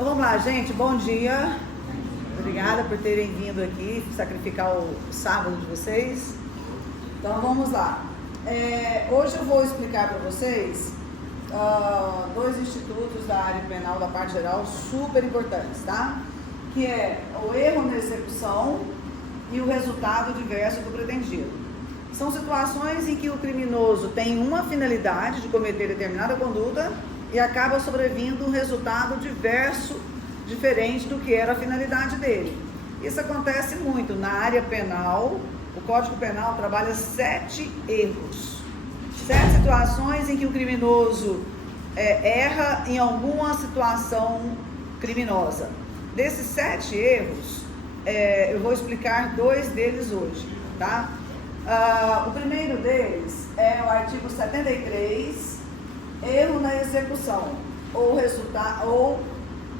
Então vamos lá, gente, bom dia. Obrigada por terem vindo aqui sacrificar o sábado de vocês. Então vamos lá. Hoje eu vou explicar para vocês dois institutos da área penal, da parte geral, super importantes, tá? Que é o erro na execução e o resultado diverso do pretendido. São situações em que o criminoso tem uma finalidade de cometer determinada conduta e acaba sobrevindo um resultado diverso, diferente do que era a finalidade dele. Isso acontece muito na área penal. O Código Penal trabalha 7 erros, 7 situações em que o criminoso erra em alguma situação criminosa. Desses 7 erros, eu vou explicar 2 deles hoje, tá? O primeiro deles é o artigo 73, erro na execução, ou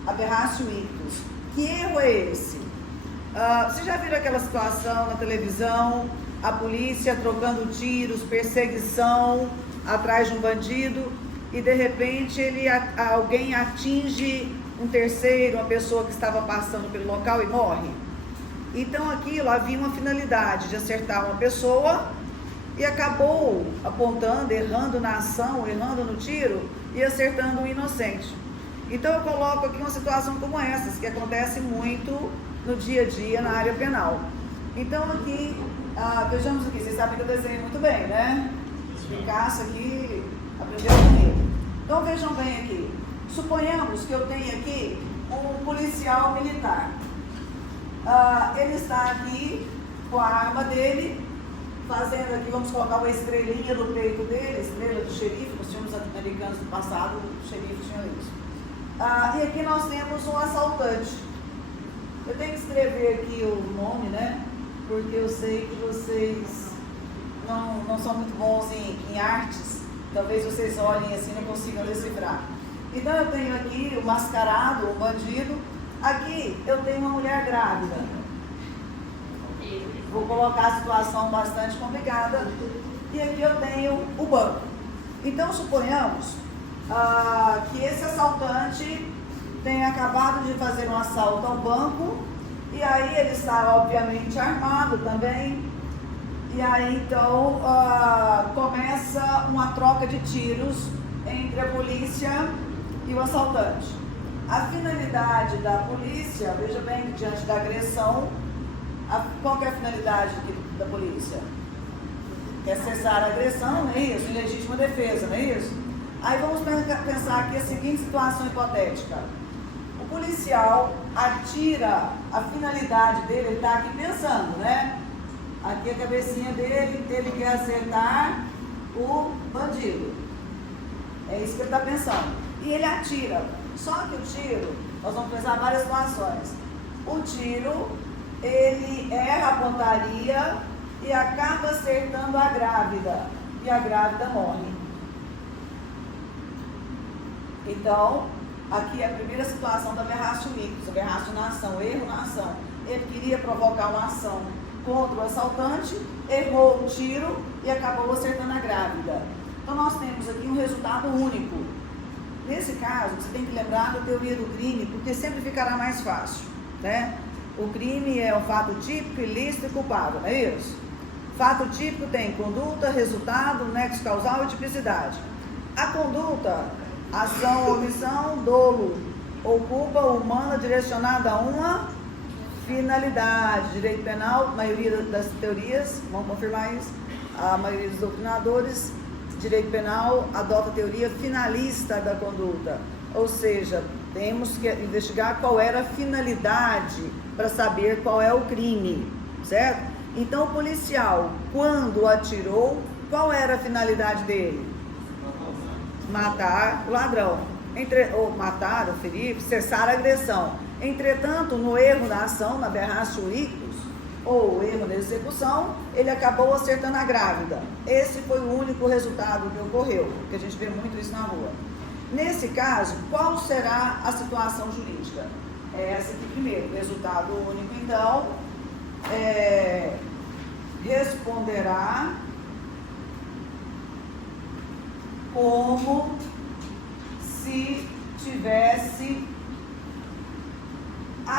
aberratio ictus. Que erro é esse? Vocês já viram aquela situação na televisão, a polícia trocando tiros, perseguição atrás de um bandido e de repente alguém atinge um terceiro, uma pessoa que estava passando pelo local e morre? Então aquilo havia uma finalidade de acertar uma pessoa e acabou apontando, errando na ação, errando no tiro e acertando um inocente. Então eu coloco aqui uma situação como essa, que acontece muito no dia a dia na área penal. Então aqui, vejamos aqui, vocês sabem que eu desenho muito bem, né? Picasso aqui aprendeu comigo. Então vejam bem aqui, suponhamos que eu tenha aqui um policial militar. Ele está aqui com a arma dele, fazendo aqui, vamos colocar uma estrelinha no peito dele, estrela do xerife. Nos filmes americanos do passado, o xerife tinha isso. E aqui nós temos um assaltante. Eu tenho que escrever aqui o nome, né? Porque eu sei que vocês não são muito bons em artes. Talvez vocês olhem assim e não consigam decifrar. Então eu tenho aqui o mascarado, o bandido. Aqui eu tenho uma mulher grávida. Vou colocar a situação bastante complicada. E aqui eu tenho o banco. Então suponhamos que esse assaltante tenha acabado de fazer um assalto ao banco, e aí ele está obviamente armado também, e aí então começa uma troca de tiros entre a polícia e o assaltante. A finalidade da polícia, veja bem, diante da agressão, qual que é a finalidade da polícia? Quer cessar a agressão, não é isso? Ilegítima defesa, não é isso? Aí vamos pensar aqui a seguinte situação hipotética. O policial atira, a finalidade dele, ele está aqui pensando, né? Aqui a cabecinha dele, ele quer acertar o bandido. É isso que ele está pensando. E ele atira. Só que o tiro, nós vamos pensar várias situações. O tiro, ele erra a pontaria e acaba acertando a grávida. E a grávida morre. Então, aqui é a primeira situação da aberratio ictus, aberratio na ação, erro na ação. Ele queria provocar uma ação contra o assaltante, errou o tiro e acabou acertando a grávida. Então nós temos aqui um resultado único. Nesse caso, você tem que lembrar da teoria do crime, porque sempre ficará mais fácil, né? O crime é um fato típico, ilícito e culpável, não é isso? Fato típico tem conduta, resultado, nexo causal e tipicidade. A conduta, ação ou omissão, dolo ou culpa humana direcionada a uma finalidade. Direito penal, a maioria das teorias, vão confirmar isso, a maioria dos doutrinadores, direito penal adota a teoria finalista da conduta. Ou seja, temos que investigar qual era a finalidade para saber qual é o crime, certo? Então o policial, quando atirou, qual era a finalidade dele? Matar o ladrão, ou matar, ou ferir, cessar a agressão. Entretanto, no erro na ação, na aberratio ictus, ou erro na execução, ele acabou acertando a grávida. Esse foi o único resultado que ocorreu, porque a gente vê muito isso na rua. Nesse caso, qual será a situação jurídica? Essa aqui primeiro, resultado único, então, responderá como se tivesse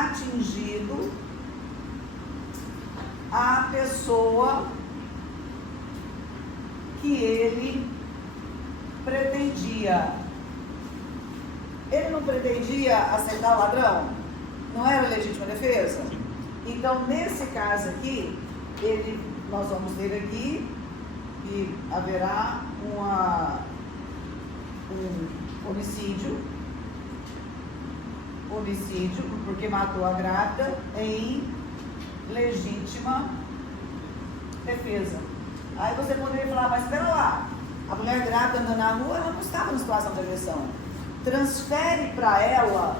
atingido a pessoa que ele pretendia. Ele não pretendia acertar o ladrão? Não era legítima defesa? Então, nesse caso aqui, nós vamos ver aqui que haverá um homicídio, porque matou a grávida em legítima defesa. Aí você poderia falar, mas espera lá, a mulher grávida andando na rua, ela não estava em situação de agressão. Transfere para ela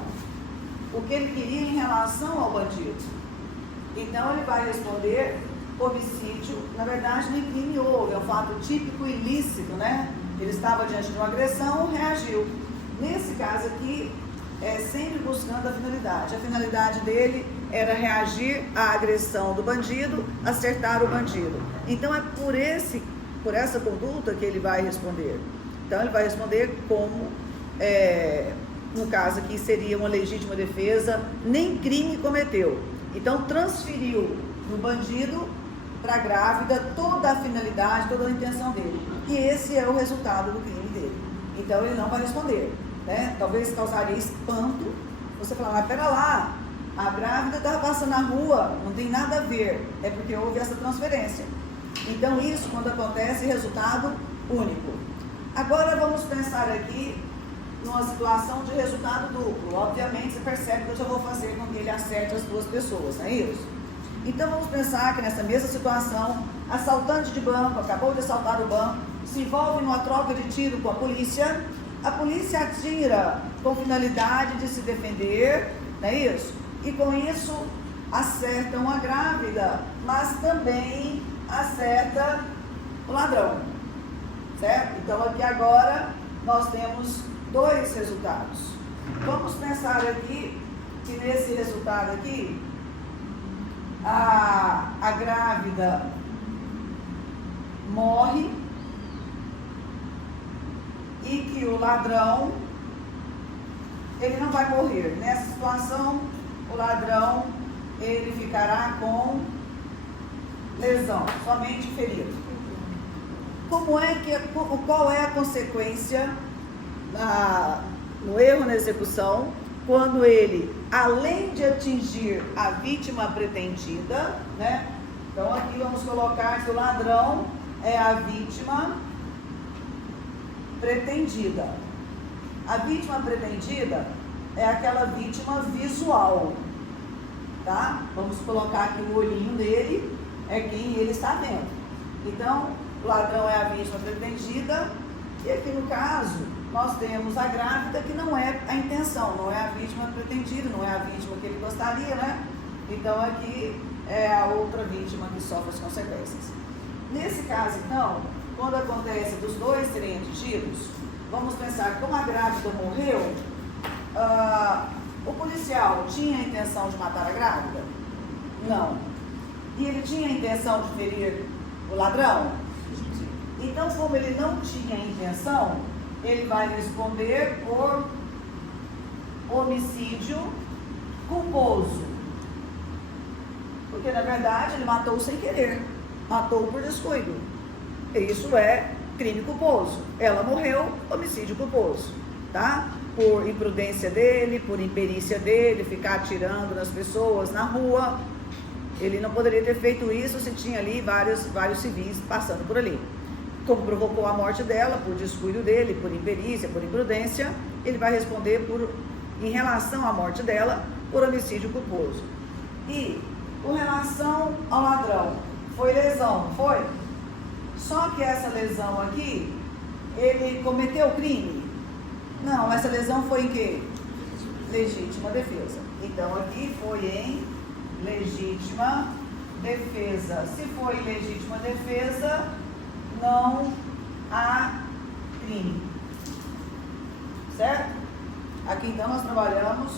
o que ele queria em relação ao bandido. Então ele vai responder homicídio, na verdade nem crime houve, é um fato típico ilícito, né? Ele estava diante de uma agressão, reagiu. Nesse caso aqui, sempre buscando a finalidade. A finalidade dele era reagir à agressão do bandido, acertar o bandido. Então é por essa conduta que ele vai responder. Então ele vai responder como, no caso aqui seria uma legítima defesa, nem crime cometeu. Então transferiu do bandido para a grávida toda a finalidade, toda a intenção dele. E esse é o resultado do crime dele. Então ele não vai responder, né? Talvez causaria espanto. Você falar, mas pera lá, a grávida estava passando na rua, não tem nada a ver. É porque houve essa transferência. Então isso, quando acontece, resultado único. Agora vamos pensar aqui numa situação de resultado duplo. Obviamente você percebe que eu já vou fazer com que ele acerte as duas pessoas, não é isso? Então vamos pensar que nessa mesma situação, assaltante de banco, acabou de assaltar o banco, se envolve numa troca de tiro com a polícia atira com finalidade de se defender, não é isso? E com isso acertam a grávida, mas também acerta o ladrão, certo? Então aqui agora nós temos dois resultados. Vamos pensar aqui que nesse resultado aqui, a grávida morre e que o ladrão, ele não vai morrer. Nessa situação, o ladrão, ele ficará com lesão, somente ferido. Qual é a consequência no erro na execução, quando ele, além de atingir a vítima pretendida, né? Então aqui vamos colocar que o ladrão é a vítima pretendida. A vítima pretendida é aquela vítima visual, tá? Vamos colocar aqui o olhinho dele, é quem ele está vendo. Então, o ladrão é a vítima pretendida, e aqui no caso, nós temos a grávida, que não é a intenção, não é a vítima pretendida, não é a vítima que ele gostaria, né? Então aqui é a outra vítima que sofre as consequências. Nesse caso, então, quando acontece dos dois serem atingidos, vamos pensar que como a grávida morreu, o policial tinha a intenção de matar a grávida? Não. E ele tinha a intenção de ferir o ladrão? Então, como ele não tinha a intenção, ele vai responder por homicídio culposo. Porque, na verdade, ele matou sem querer. Matou por descuido. Isso é crime culposo. Ela morreu, homicídio culposo. Tá? Por imprudência dele, por imperícia dele, ficar atirando nas pessoas na rua. Ele não poderia ter feito isso se tinha ali vários civis passando por ali. Como provocou a morte dela, por descuido dele, por imperícia, por imprudência, ele vai responder em relação à morte dela, por homicídio culposo. E com relação ao ladrão, foi lesão, não foi? Só que essa lesão aqui, ele cometeu crime? Não, essa lesão foi em quê? Legítima defesa. Então aqui foi em legítima defesa. Se foi em legítima defesa, não há crime. Certo? Aqui então nós trabalhamos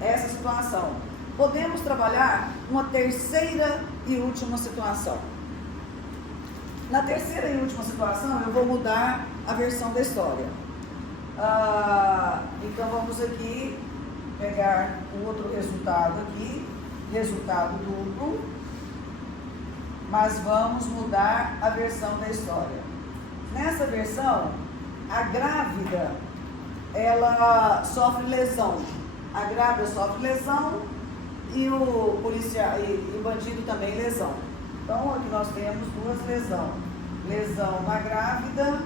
essa situação. Podemos trabalhar uma terceira e última situação. Na terceira e última situação, eu vou mudar a versão da história. Então vamos aqui pegar o outro resultado aqui, resultado duplo, mas vamos mudar a versão da história. Nessa versão, a grávida, ela sofre lesão. A grávida sofre lesão e o policial e o bandido também lesão. Então aqui nós temos duas lesões. Lesão na grávida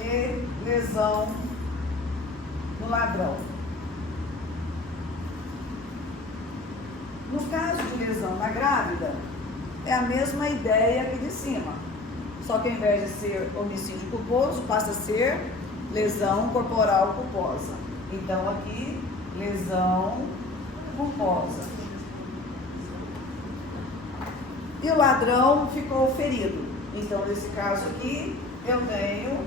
e lesão no ladrão. No caso de lesão na grávida, é a mesma ideia aqui de cima. Só que ao invés de ser homicídio culposo, passa a ser lesão corporal culposa. Então aqui, lesão culposa. E o ladrão ficou ferido. Então, nesse caso aqui, eu tenho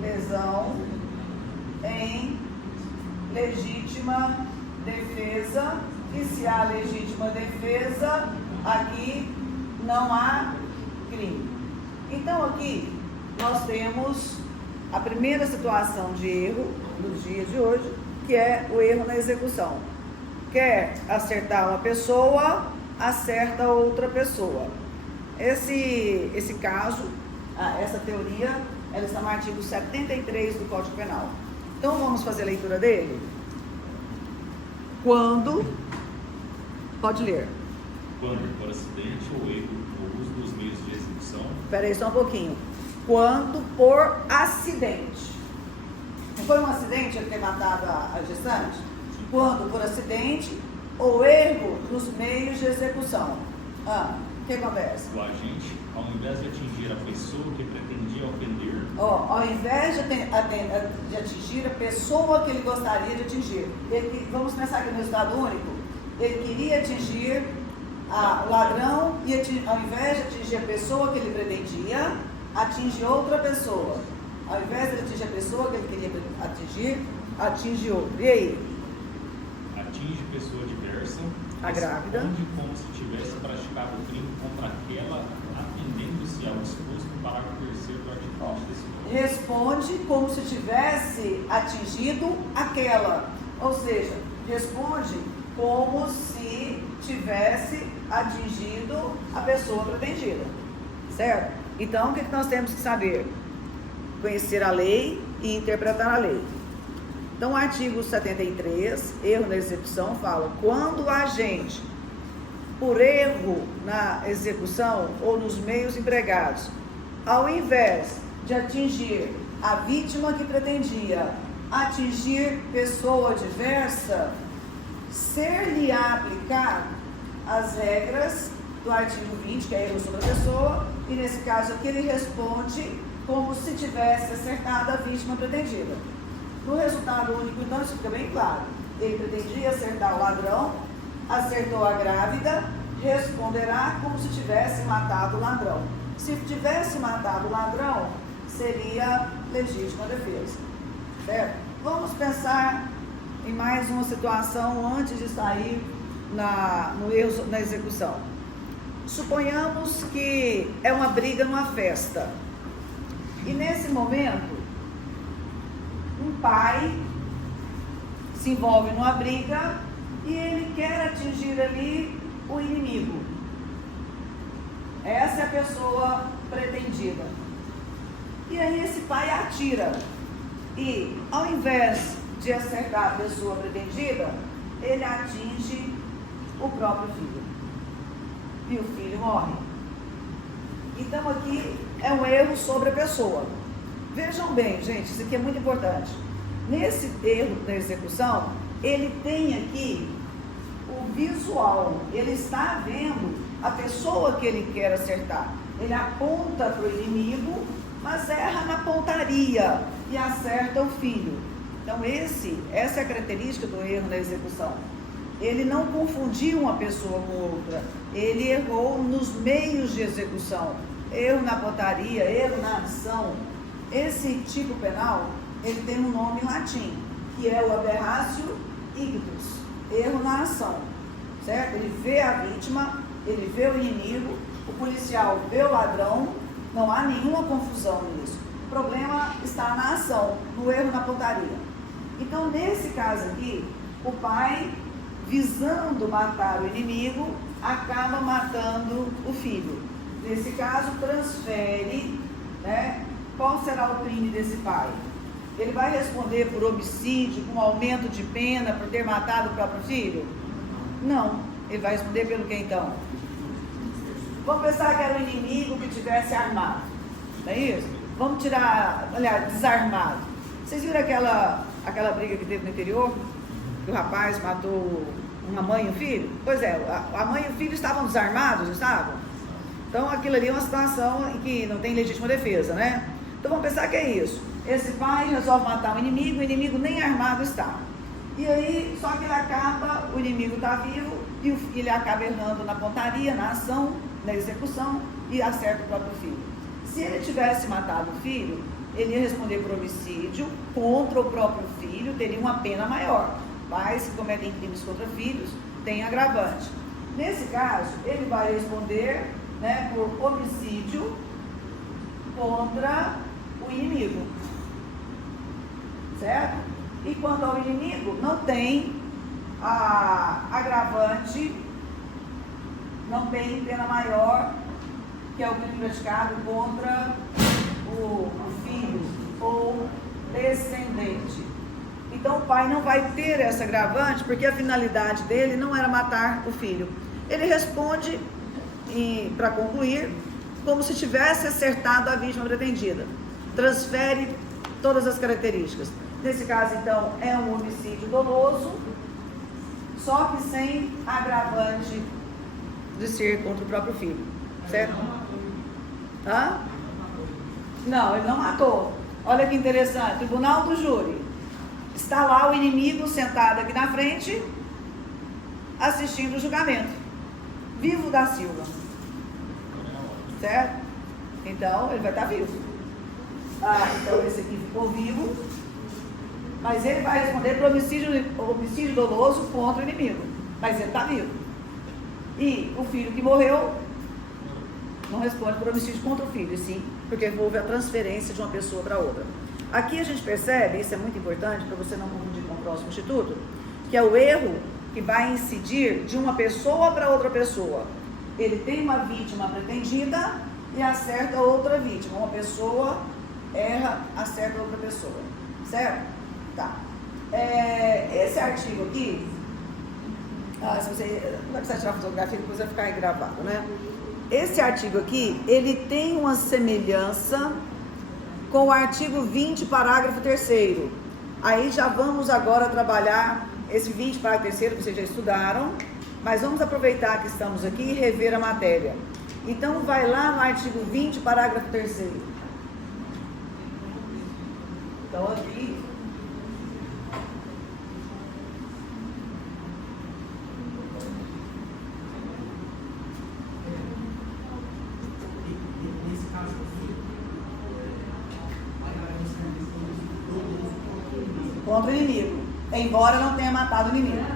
lesão em legítima defesa. E se há legítima defesa, aqui não há crime. Então, aqui nós temos a primeira situação de erro no dia de hoje, que é o erro na execução. Quer acertar uma pessoa, acerta outra pessoa. Esse caso, essa teoria, ela está no artigo 73 do Código Penal. Então vamos fazer a leitura dele? Quando, pode ler. Quando, por acidente ou erro, o uso dos meios de execução. Espera aí só um pouquinho. Quando por acidente. Não foi um acidente ele ter matado a gestante? Quando por acidente ou erro nos meios de execução. O que acontece? O agente, ao invés de atingir a pessoa que pretendia ofender. Ao invés de atingir a pessoa que ele gostaria de atingir. Vamos pensar aqui no resultado único. Ele queria atingir o ladrão e ao invés de atingir a pessoa que ele pretendia, atinge outra pessoa. Ao invés de atingir a pessoa que ele queria atingir, atinge outra. E aí? Atinge pessoa diversa. A grávida. Responde como se tivesse praticado o crime contra aquela, atendendo-se ao disposto no parágrafo 3º do artigo 20 desse código. Responde como se tivesse atingido aquela. Ou seja, responde como se tivesse atingido a pessoa pretendida. Certo? Então, o que nós temos que saber? Conhecer a lei e interpretar a lei. Então, o artigo 73, erro na execução, fala: quando o agente, por erro na execução ou nos meios empregados, ao invés de atingir a vítima que pretendia atingir pessoa diversa, ser-lhe aplicado as regras do artigo 20, que é erro sobre a pessoa, e nesse caso aqui ele responde como se tivesse acertado a vítima pretendida. No resultado único, então, isso fica bem claro. Ele pretendia acertar o ladrão, acertou a grávida, responderá como se tivesse matado o ladrão. Se tivesse matado o ladrão, seria legítima defesa. Certo? Vamos pensar em mais uma situação antes de sair no erro na execução. Suponhamos que é uma briga numa festa. E nesse momento, um pai se envolve numa briga e ele quer atingir ali o inimigo. Essa é a pessoa pretendida. E aí esse pai atira. E ao invés de acertar a pessoa pretendida, ele atinge o próprio filho. E o filho morre. Então aqui é um erro sobre a pessoa. Vejam bem, gente, isso aqui é muito importante. Nesse erro da execução, ele tem aqui o visual. Ele está vendo a pessoa que ele quer acertar. Ele aponta para o inimigo, mas erra na pontaria e acerta o filho. Então essa é a característica do erro na execução. Ele não confundiu uma pessoa com outra. Ele errou nos meios de execução. Erro na pontaria, erro na ação. Esse tipo penal, ele tem um nome em latim, que é o aberratio ictus, erro na ação, certo? Ele vê a vítima, ele vê o inimigo, o policial vê o ladrão, não há nenhuma confusão nisso. problema está na ação, no erro, na pontaria. Então, nesse caso aqui, o pai, visando matar o inimigo, acaba matando o filho. Nesse caso, transfere, né? Qual será o crime desse pai? Ele vai responder por homicídio, com aumento de pena, por ter matado o próprio filho? Não. Ele vai responder pelo que então? Vamos pensar que era um inimigo que tivesse armado. Não é isso? Vamos tirar, aliás, desarmado. Vocês viram aquela briga que teve no interior? Que o rapaz matou uma mãe e um filho? Pois é, a mãe e o filho estavam desarmados, não estavam? Então aquilo ali é uma situação em que não tem legítima defesa, né? Então vamos pensar que é isso. Esse pai resolve matar o inimigo nem armado está. E aí, só que ele acaba, o inimigo está vivo, e ele acaba errando na pontaria, na ação, na execução, e acerta o próprio filho. Se ele tivesse matado o filho, ele ia responder por homicídio contra o próprio filho, teria uma pena maior. Pais que cometem crimes contra filhos têm agravante. Nesse caso, ele vai responder, né, por homicídio contra o inimigo. Certo? E quanto ao inimigo, não tem agravante, não tem pena maior, que é o crime praticado contra o filho ou descendente. Então o pai não vai ter essa agravante, porque a finalidade dele não era matar o filho. Ele responde, para concluir, como se tivesse acertado a vítima pretendida. Transfere todas as características. Nesse caso, então, é um homicídio doloso, só que sem agravante de ser contra o próprio filho. Certo? Hã? Não, ele não matou. Olha que interessante. Tribunal do júri. Está lá o inimigo sentado aqui na frente, assistindo o julgamento. Vivo da Silva. Certo? Então, ele vai estar vivo. Então esse aqui ficou vivo, mas ele vai responder por homicídio doloso contra o inimigo, mas ele está vivo. E o filho que morreu não responde por homicídio contra o filho, sim, porque houve a transferência de uma pessoa para outra. Aqui a gente percebe, isso é muito importante para você não confundir com o próximo instituto, que é o erro que vai incidir de uma pessoa para outra pessoa. Ele tem uma vítima pretendida e acerta outra vítima. Uma pessoa erra, acerta outra pessoa. Certo? Tá. Esse artigo aqui, se você não vai precisar tirar fotografia, depois vai ficar aí gravado, né? Esse artigo aqui, ele tem uma semelhança com o artigo 20, parágrafo 3º. Aí já vamos agora trabalhar esse 20, parágrafo 3º, que vocês já estudaram, mas vamos aproveitar que estamos aqui e rever a matéria. Então, vai lá no artigo 20, parágrafo 3º. Então, aqui... contra o inimigo, embora não tenha matado o inimigo.